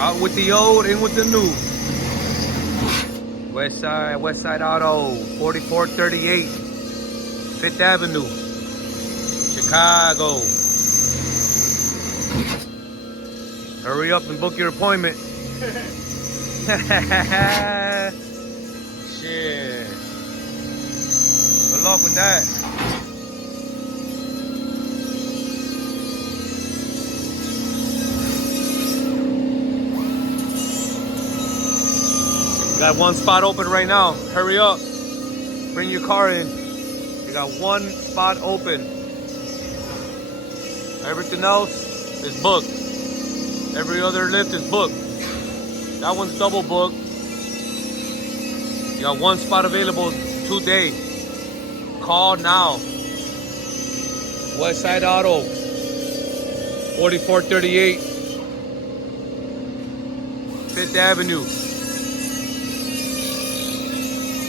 Out with the old, in with the new. West Side Auto, 4438, 5th Avenue, Chicago. Hurry up and book your appointment. Shit. Good luck with that. We got one spot open right now. Hurry up. Bring your car in. We got one spot open. Everything else is booked. Every other lift is booked. That one's double booked. You got one spot available today. Call now. West Side Auto, 4438, 5th Avenue.